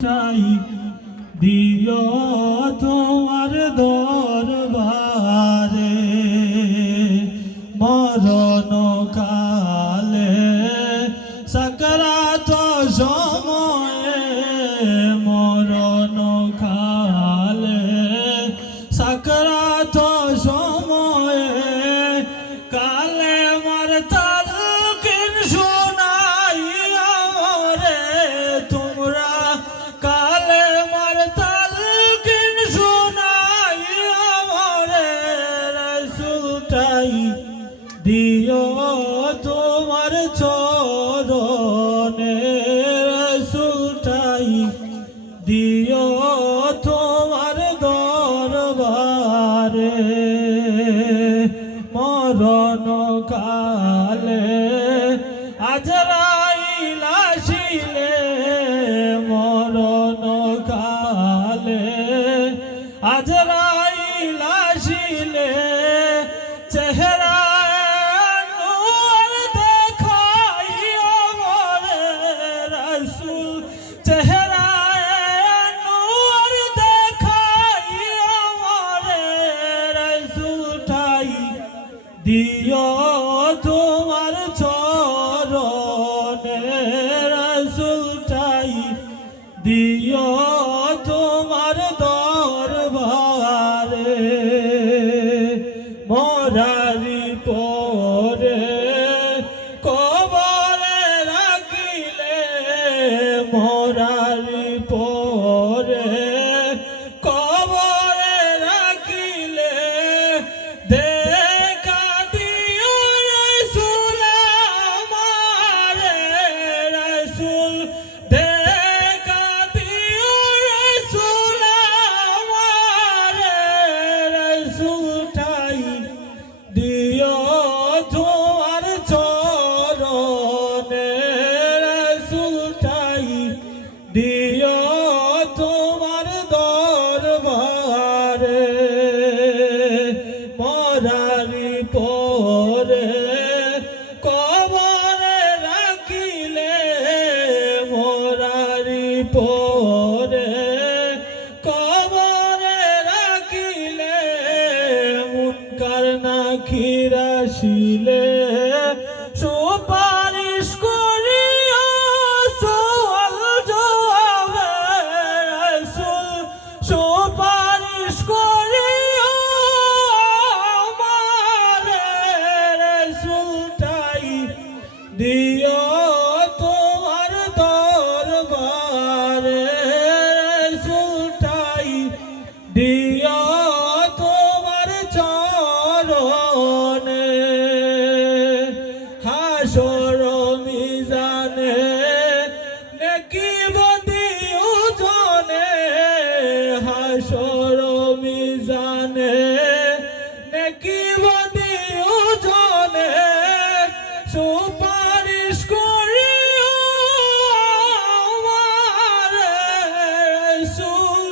চাই দিও তোমার দরবারে মরণ কালে সাকরাত সময়ে মরণ কালে সাকরাত সময়ে কালে মার তালকিন শোনাই আমরে তোমরা কালে মার তালকিন শোনাই আমরে রাসূলটাই দিও তোমার চরণে রাসূলটাই দিও তোমার দরবারে মরণ কালে আজরাইল আসিলে মরণ কালে আজরাইল আসিলে চেহারা নূর দেখাইও মোরে রাসূল চেহারা নূর দেখাইও মোরে রাসূলটাই দিও তোমার চরণে রাসূলটাই দিও তোমার দরবারে মরারি পরে কবরে রাখিলে মরারি পরে কবরে রাখিলে দেখা দিও রাসূল আমারে রাসূল দেখা দিও রাসূল আমারে রাসূলটাই দিও তোমার চরণে রাসূলটাই দিও তোমার দরবারে মরারি পরে কবরে রাখিলে মরারি পরে কবরে রাখিলে মুনকার নাকির আসিলে সুপারিশ করিও সুআল জবাবে রাসূল সুপারিশ করিও আমারে রাসূলটাই দিও তোমার দরবারে রাসূলটাই দিও তোমার চরণে হাসর মিজানে নেকি বদিও জনে হাসর মিজানে নেকি বদিও জনে সুপারিশ করিও আমারে রাসূল